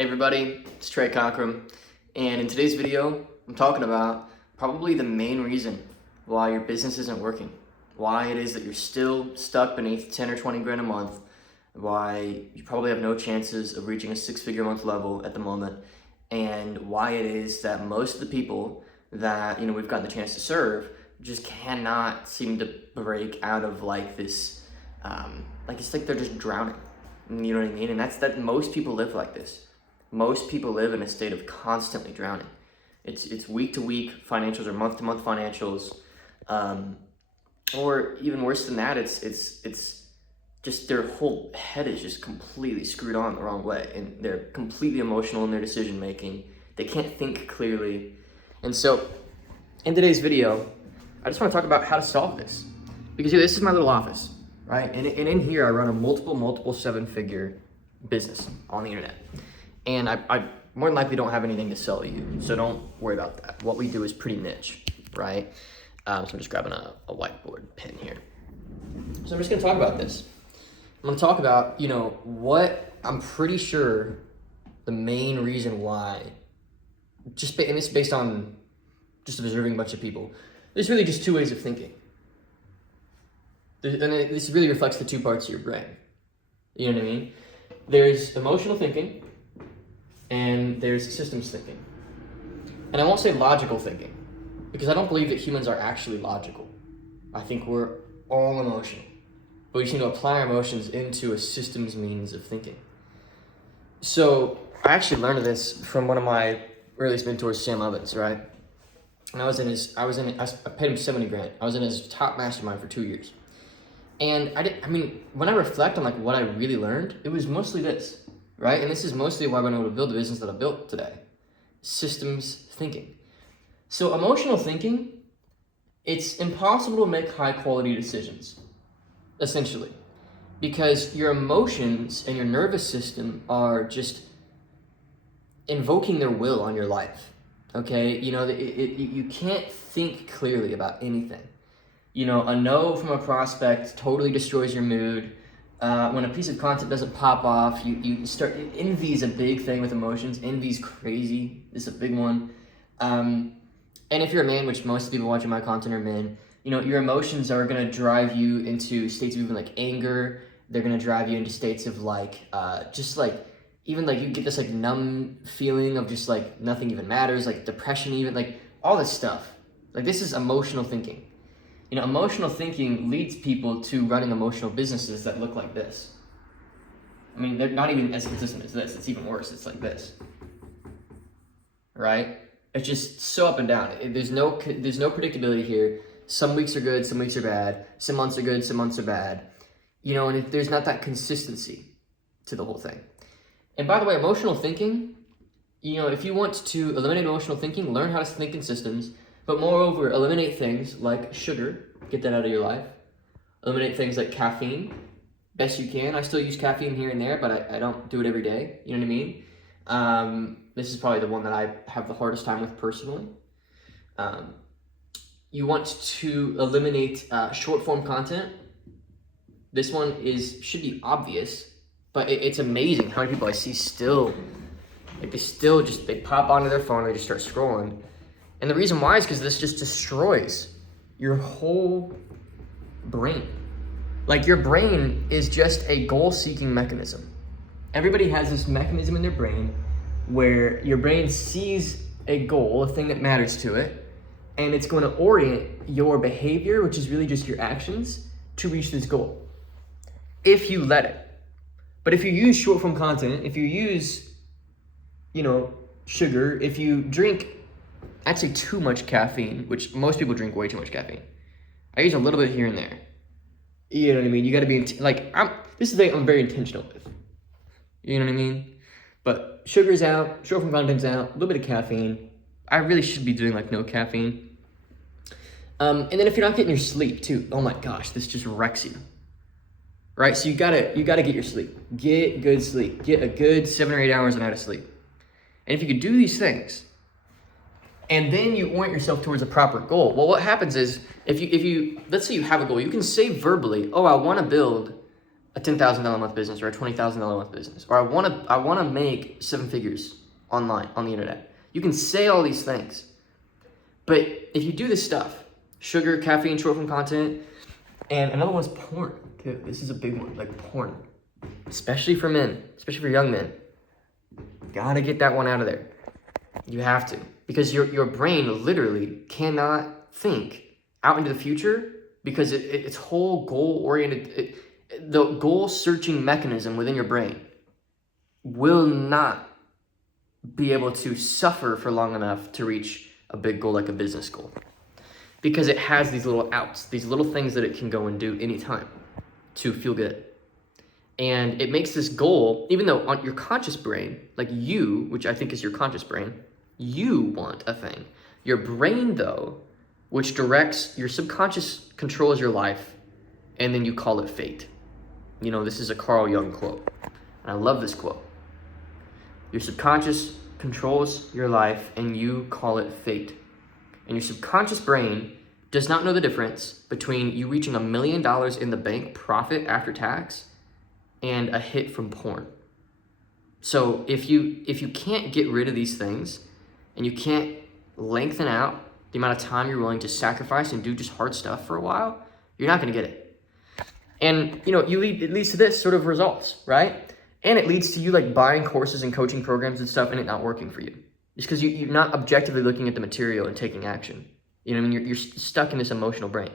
Hey everybody, it's Trey Cockrum, and in today's video, I'm talking about probably the main reason why your business isn't working, why it is that you're still stuck beneath 10 or 20 grand a month, why you probably have no chances of reaching a six-figure month level at the moment, and why it is that most of the people that we've gotten the chance to serve just cannot seem to break out of like this, it's like they're just drowning. You know what I mean? And that most people live like this. Most people live in a state of constantly drowning. It's week to week financials or month to month financials, or even worse than that, it's just their whole head is just completely screwed on the wrong way, and they're completely emotional in their decision making. They can't think clearly, and so in today's video, I just want to talk about how to solve this, because this is my little office, right? And in here, I run a multiple seven-figure business on the internet. And I more than likely don't have anything to sell you, so don't worry about that. What we do is pretty niche, right? So I'm just grabbing a whiteboard pen here. So I'm just gonna talk about this. I'm gonna talk about, what I'm pretty sure the main reason why, and it's based on just observing a bunch of people. There's really just two ways of thinking. And this really reflects the two parts of your brain. You know what I mean? There's emotional thinking, and there's systems thinking. And I won't say logical thinking, because I don't believe that humans are actually logical. I think we're all emotional. But we just need to apply our emotions into a systems means of thinking. So I actually learned this from one of my earliest mentors, Sam Ovens, right? And I paid him 70 grand. I was in his top mastermind for 2 years. And when I reflect on what I really learned, it was mostly this. Right? And this is mostly why I've been able to build the business that I built today. Systems thinking. So emotional thinking, it's impossible to make high quality decisions, essentially. Because your emotions and your nervous system are just invoking their will on your life. Okay? You can't think clearly about anything. A no from a prospect totally destroys your mood. When a piece of content doesn't pop off, you start, envy is a big thing with emotions. Envy's crazy. It's a big one. And if you're a man, which most people watching my content are men, your emotions are going to drive you into states of even anger. They're going to drive you into states of you get this numb feeling of just nothing even matters, depression even, all this stuff. This is emotional thinking. Emotional thinking leads people to running emotional businesses that look like this. They're not even as consistent as this. It's even worse. It's like this. Right? It's just so up and down. There's no predictability here. Some weeks are good, some weeks are bad. Some months are good, some months are bad. And there's not that consistency to the whole thing. And by the way, emotional thinking, if you want to eliminate emotional thinking, learn how to think in systems. But moreover, eliminate things like sugar, get that out of your life. Eliminate things like caffeine, best you can. I still use caffeine here and there, but I don't do it every day, you know what I mean? This is probably the one that I have the hardest time with personally. You want to eliminate short form content. This one should be obvious, but it's amazing how many people I see still, they pop onto their phone, they just start scrolling. And the reason why is because this just destroys your whole brain. Your brain is just a goal-seeking mechanism. Everybody has this mechanism in their brain where your brain sees a goal, a thing that matters to it, and it's going to orient your behavior, which is really just your actions, to reach this goal. If you let it. But if you use short-form content, if you use, sugar, if you drink actually too much caffeine, which most people drink way too much caffeine. I use a little bit here and there. You know what I mean? You got to be this is the thing I'm very intentional with. You know what I mean? But sugar's out, short form content's out, a little bit of caffeine. I really should be doing no caffeine. And then if you're not getting your sleep too, oh my gosh, this just wrecks you. Right? So you gotta get your sleep. Get good sleep. Get a good 7 or 8 hours a night of sleep. And if you could do these things, and then you orient yourself towards a proper goal. Well, what happens is, if you let's say you have a goal, you can say verbally, oh, I want to build a $10,000 a month business or a $20,000 a month business, or I want to make 7 figures online on the internet. You can say all these things, but if you do this stuff, sugar, caffeine, short form content, and another one's porn. This is a big one, like porn, especially for men, especially for young men. Gotta get that one out of there. You have to, because your brain literally cannot think out into the future because its whole goal-oriented, the goal-searching mechanism within your brain will not be able to suffer for long enough to reach a big goal like a business goal, because it has these little outs, these little things that it can go and do anytime to feel good. And it makes this goal, even though on your conscious brain, like you, which I think is your conscious brain, you want a thing. Your brain, though, which directs your subconscious, controls your life, and then you call it fate. You know, this is a Carl Jung quote, and I love this quote. Your subconscious controls your life, and you call it fate. And your subconscious brain does not know the difference between you reaching $1 million in the bank profit after tax and a hit from porn. So if you can't get rid of these things, and you can't lengthen out the amount of time you're willing to sacrifice and do just hard stuff for a while, you're not going to get it. And you know, it leads to this sort of results, right? And it leads to you like buying courses and coaching programs and stuff and it not working for you. It's because you're not objectively looking at the material and taking action. You know what I mean? You're stuck in this emotional brain.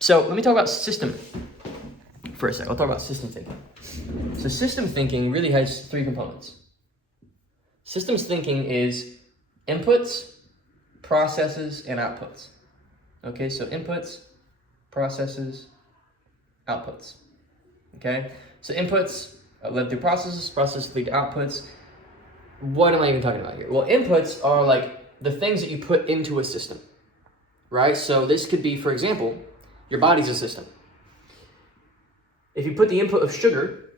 So let me talk about system for a second. I'll talk about system thinking. So system thinking really has 3 components. Systems thinking is inputs, processes, and outputs. Okay, so inputs, processes, outputs. Okay, so inputs lead through processes, processes lead to outputs. What am I even talking about here? Well, inputs are like the things that you put into a system, right? So this could be, for example, your body's a system. If you put the input of sugar,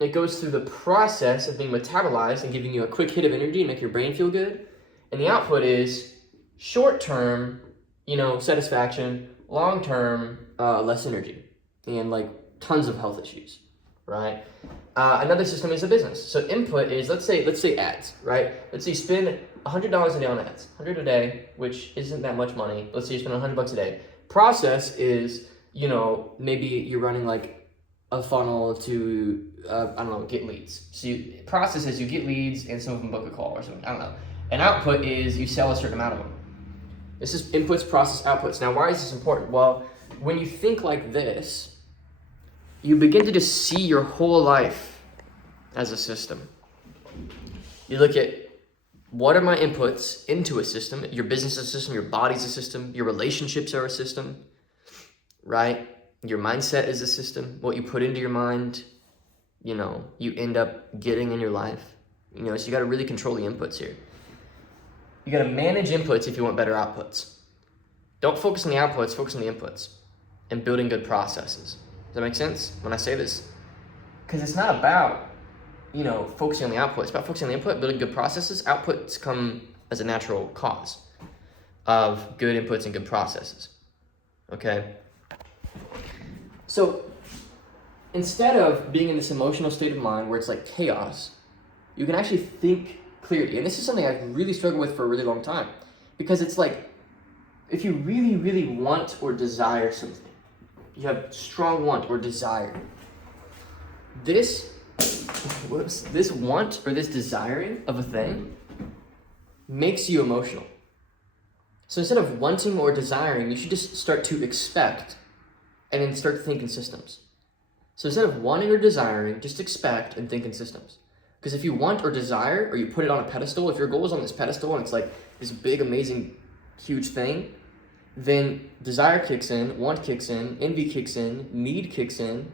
it goes through the process of being metabolized and giving you a quick hit of energy and make your brain feel good. And the output is short-term, satisfaction, long-term, less energy, and like tons of health issues, right? Another system is a business. So input is, let's say ads, right? Let's say you spend $100 a day on ads, 100 a day, which isn't that much money. Let's say you spend $100 a day. Process is, maybe you're running like a funnel to, get leads. So process is you get leads and some of them book a call or something, I don't know. And output is you sell a certain amount of them. This is inputs, process, outputs. Now, why is this important? Well, when you think like this, you begin to just see your whole life as a system. You look at what are my inputs into a system. Your business is a system, your body's a system, your relationships are a system, right? Your mindset is a system. What you put into your mind, you end up getting in your life. So you got to really control the inputs here. You got to manage inputs if you want better outputs. Don't focus on the outputs, focus on the inputs and building good processes. Does that make sense when I say this? Because it's not about, focusing on the output. It's about focusing on the input, building good processes. Outputs come as a natural cause of good inputs and good processes. Okay? So instead of being in this emotional state of mind where it's like chaos, you can actually think clearly. And this is something I've really struggled with for a really long time, because it's like, if you really, really want or desire something, you have strong want or desire, this want or this desiring of a thing makes you emotional. So instead of wanting or desiring, you should just start to expect and then start to think in systems. So instead of wanting or desiring, just expect and think in systems. Because if you want or desire, or you put it on a pedestal, if your goal is on this pedestal and it's like this big, amazing, huge thing, then desire kicks in, want kicks in, envy kicks in, need kicks in,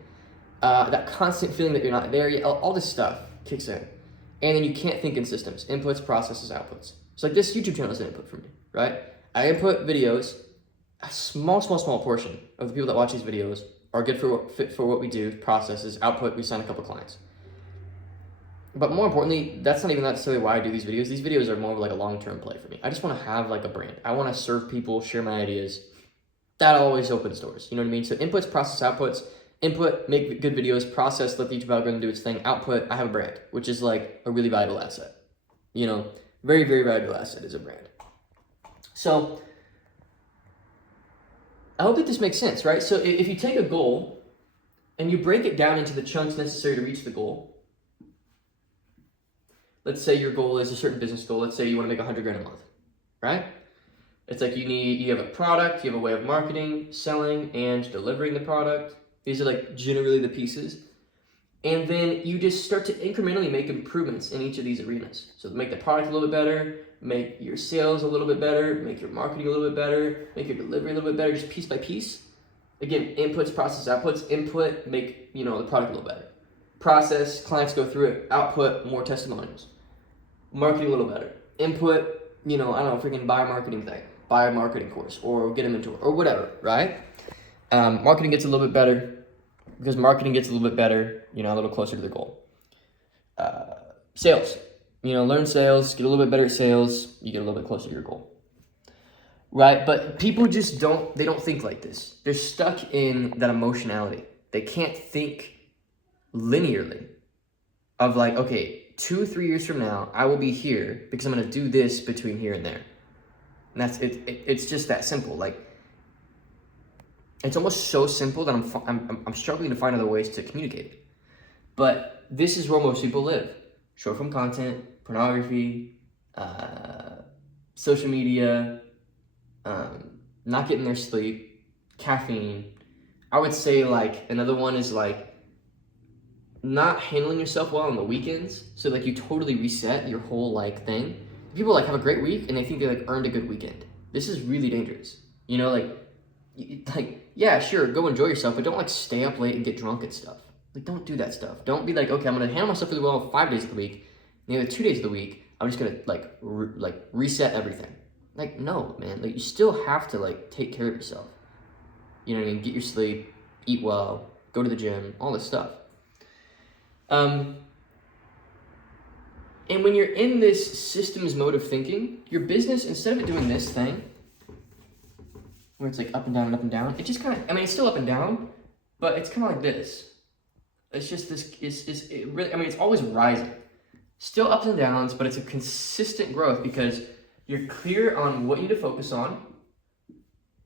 that constant feeling that you're not there yet, all this stuff kicks in. And then you can't think in systems, inputs, processes, outputs. So like this YouTube channel is an input for me, right? I input videos, a small portion of the people that watch these videos are good fit for what we do, processes, output, we sign a couple clients. But more importantly, that's not even necessarily why I do these videos. These videos are more of like a long-term play for me. I just want to have like a brand. I want to serve people, share my ideas. That always opens doors. You know what I mean? So inputs, process, outputs. Input, make good videos. Process, let the YouTube algorithm do its thing. Output, I have a brand, which is like a really valuable asset. You know, very, very valuable asset is a brand. So I hope that this makes sense, right? So if you take a goal and you break it down into the chunks necessary to reach the goal, let's say your goal is a certain business goal. Let's say you want to make 100 grand a month, right? It's like you have a product, you have a way of marketing, selling, and delivering the product. These are like generally the pieces. And then you just start to incrementally make improvements in each of these arenas. So make the product a little bit better, make your sales a little bit better, make your marketing a little bit better, make your delivery a little bit better, just piece by piece. Again, inputs, process, outputs. Input, make the product a little better. Process, clients go through it. Output, more testimonials. Marketing a little better. Input, I don't know, freaking buy a marketing thing. Buy a marketing course or get a mentor or whatever, right? Marketing gets a little bit better because marketing gets a little bit better, a little closer to the goal. Sales, learn sales, get a little bit better at sales, you get a little bit closer to your goal, right? But people just don't think like this. They're stuck in that emotionality. They can't think linearly of like, okay, 2-3 years from now, I will be here because I'm going to do this between here and there. And that's it. It's just that simple. Like, it's almost so simple that I'm struggling to find other ways to communicate it. But this is where most people live: short form content, pornography, social media, not getting their sleep, caffeine. I would say like another one is like not handling yourself well on the weekends. So like you totally reset your whole like thing. People like have a great week and they think they like earned a good weekend. This is really dangerous. Yeah, sure, go enjoy yourself, but don't like stay up late and get drunk and stuff. Like, don't do that stuff. Don't be like, okay, I'm gonna handle myself really well 5 days of the week. And the other 2 days of the week, I'm just gonna reset everything. Like, no, man. Like, you still have to like take care of yourself. You know what I mean? Get your sleep, eat well, go to the gym, all this stuff. And when you're in this systems mode of thinking, your business, instead of it doing this thing, where it's like up and down, it just kind of, it's still up and down, but it's kind of like this. It's just this, it really, it's always rising. Still ups and downs, but it's a consistent growth because you're clear on what you need to focus on.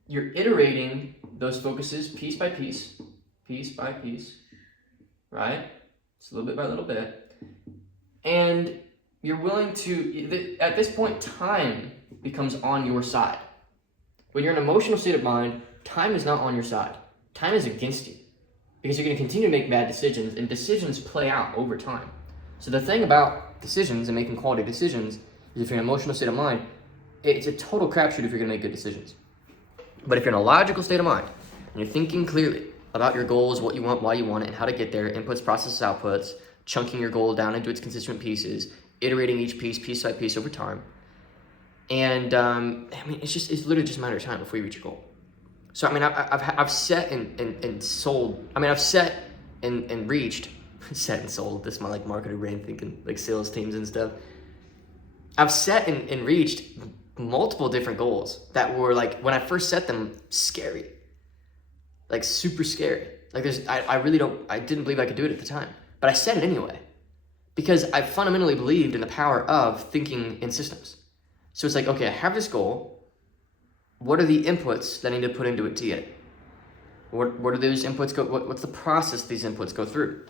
You're iterating those focuses piece by piece, right? It's a little bit by little bit. And you're willing to, at this point, time becomes on your side. When you're in an emotional state of mind, time is not on your side. Time is against you because you're going to continue to make bad decisions, and decisions play out over time. So the thing about decisions and making quality decisions is if you're in an emotional state of mind, it's a total crapshoot if you're going to make good decisions. But if you're in a logical state of mind and you're thinking clearly about your goals, what you want, why you want it, and how to get there, inputs, processes, outputs, chunking your goal down into its constituent pieces, iterating each piece by piece over time. And it's literally just a matter of time before you reach your goal. So I've set and sold. I've set and reached, set and sold. This is my like marketer brain thinking like sales teams and stuff. I've set and reached multiple different goals that were like when I first set them scary, like super scary. Like I didn't believe I could do it at the time, but I set it anyway because I fundamentally believed in the power of thinking in systems. So it's like, okay, I have this goal. What are the inputs that I need to put into it to get it? What are those inputs what's the process these inputs go through?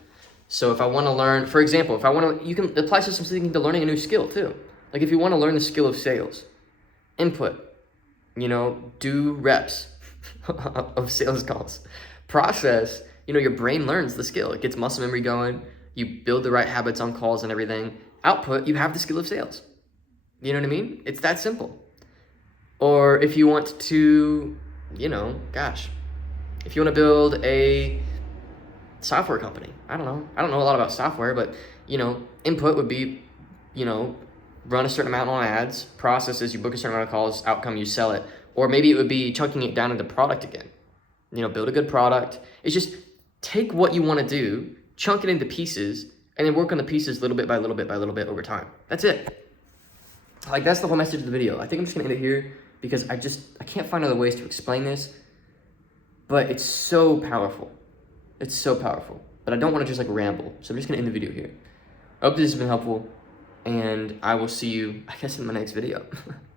So if I want to learn, for example, you can apply systems thinking to learning a new skill too. Like if you want to learn the skill of sales, input, do reps of sales calls. Process, your brain learns the skill. It gets muscle memory going. You build the right habits on calls and everything. Output, you have the skill of sales. You know what I mean? It's that simple. Or if you want to, if you want to build a software company, I don't know a lot about software, but, input would be, run a certain amount on ads, processes, you book a certain amount of calls, outcome, you sell it. Or maybe it would be chunking it down into product again. Build a good product. It's just take what you want to do, chunk it into pieces, and then work on the pieces little bit by little bit over time. That's it. Like, that's the whole message of the video. I think I'm just going to end it here because I can't find other ways to explain this, but it's so powerful. It's so powerful. But I don't want to just like ramble, so I'm just gonna end the video here. I hope this has been helpful, and I will see you, I guess, in my next video.